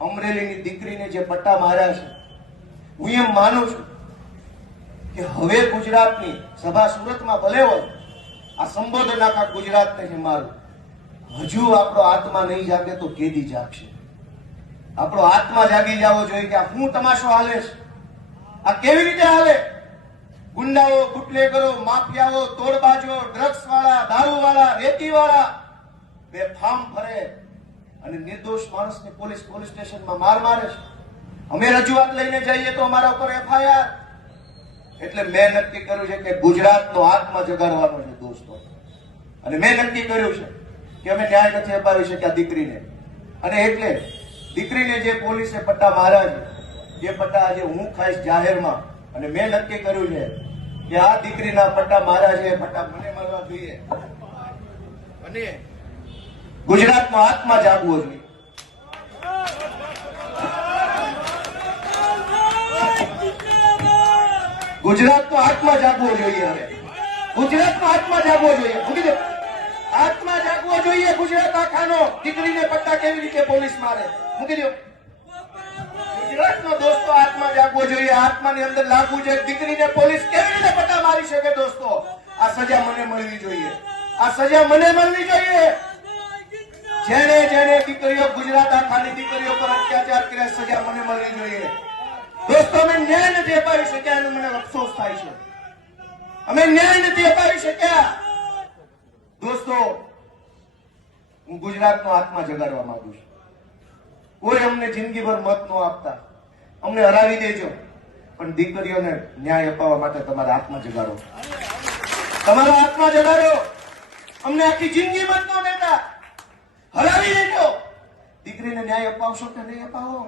અમરેલીની દીકરીને જે પટ્ટા માર્યા છે, હું એમ માનું છું કે હવે ગુજરાતની સભા સુરતમાં ભલે હોય, આ સંબોધન આખા ગુજરાતને છે મારું, હજુ આપણો આત્મા નહીં જાગે તો કેદી જાગશે? આપણો આત્મા જાગી જવો જોઈએ કે આ શું તમાશો હાલે છે, આ કેવી રીતે હાલે? ગુંડાઓ, બુટલેગરો, માફિયાઓ, તોડબાજો, ડ્રગ્સ વાળા, દારૂ વાળા, રેતી વાળા બેફામ ફરે અને નિર્દોષ માણસને પોલીસ સ્ટેશનમાં મારે છે. અમે રજૂઆત લઈને જઈએ તો અમારા ઉપર FIR. એટલે મેં નક્કી કર્યું છે કે ગુજરાતનો આત્મા જગાડવાનો છે દોસ્તો. અને મેં નક્કી કર્યું છે કે અમે ન્યાય નથી અપાવી શક્યા દીકરીને, અને એટલે દીકરીને જે પોલીસે પટ્ટા માર્યા છે, જે પટ્ટા આજે હું ખાઈશ જાહેરમાં, અને મેં નક્કી કર્યું છે કે આ દીકરીના પટ્ટા માર્યા છે, પટ્ટા મને મળવા જોઈએ અને ગુજરાતનો આત્મા જાગવો જોઈએ. ગુજરાતનો આત્મા જાગવો જોઈએ. હવે ગુજરાતનો આત્મા જાગવો જોઈએ. મૂકી દો, આત્મા જાગવો જોઈએ ગુજરાત આખાનો. દીકરીને પટ્ટા કેવી રીતે પોલીસ મારે? મૂકી દો. ગુજરાતનો દોસ્તો આત્મા જાગવો જોઈએ. આત્માની અંદર લાગવું જોઈએ. દીકરીને પોલીસ કેવી રીતે પટ્ટા મારી શકે? દોસ્તો, આ સજા મને મળવી જોઈએ. આ સજા મને મળવી જોઈએ. જેને દીકરીઓ, ગુજરાત આખાની દીકરીઓ પર અત્યાચાર કર્યા, સજા મને મળવી જોઈએ. દોસ્તો, અમે ન્યાય નથી અપાવી શક્યા એનો મને અફસોસ થાય છે. અમે ન્યાય નથી અપાવી શક્યા. દોસ્તો, હું ગુજરાતનો આત્મા જગાડવા માંગુ છું. કોઈ અમને જિંદગીભર મત ન આપતા, અમને હરાવી દેજો, પણ દીકરીઓને ન્યાય અપાવવા માટે તમારા આત્મા જગાડો. તમારો આત્મા જગાડો. અમને આખી જિંદગી મત ન દેતા, હરાવી દેજો. દીકરીને ન્યાય અપાવશો કે નહીં અપાવો?